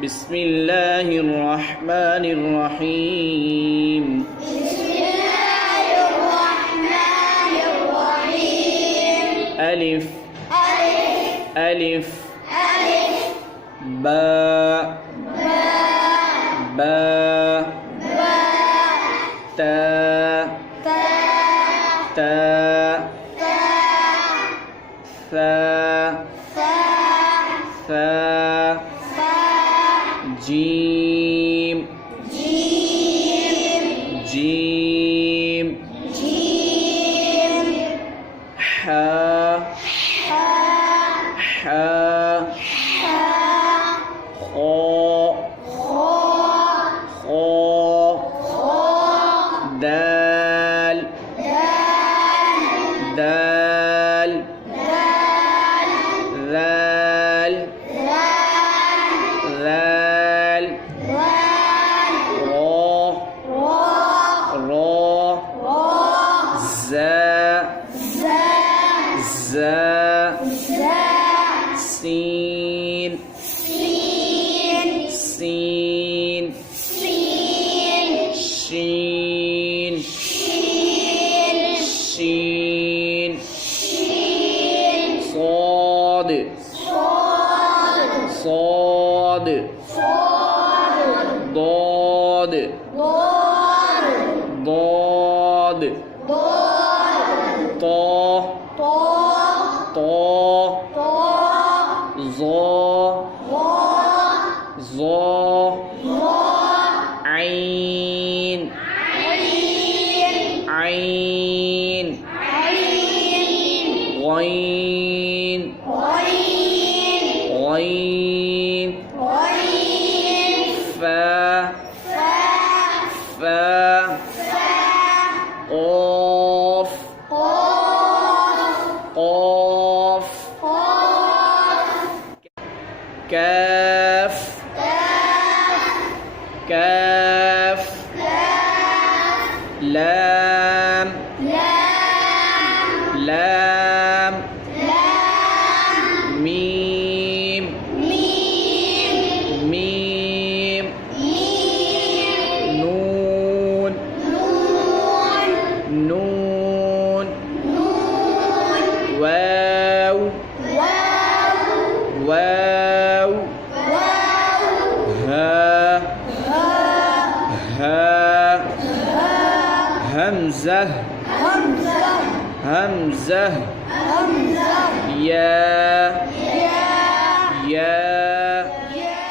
بسم الله الرحمن الرحيم. بسم الله الرحمن الرحيم. ألف ألف ألف ألف باء باء باء باء تاء تاء تاء تاء ثاء ثاء ثاء ثاء جيم جيم جيم جيم حاء حاء حاء حاء خاء خاء خاء خاء دال دال دال دال ذال ذال ذال ذال را را را را زاء زاء زاء زاء سين سين سين سين شين شين شين شين صاد صاد صاد صاد ضاد ضاد ضاد ضاد طا طا طا طا ظا ظا ظا ظا عين عين عين عين غين غين غين غين فا فاء فا فاء قاف قاف قاف قاف كاف كاف كاف كاف لام لام لام لام ميم ميم ميم ميم نون نون نون نون واو واو واو واو ها ها ها ها همزة همزة همزة همزة يا يا يا يا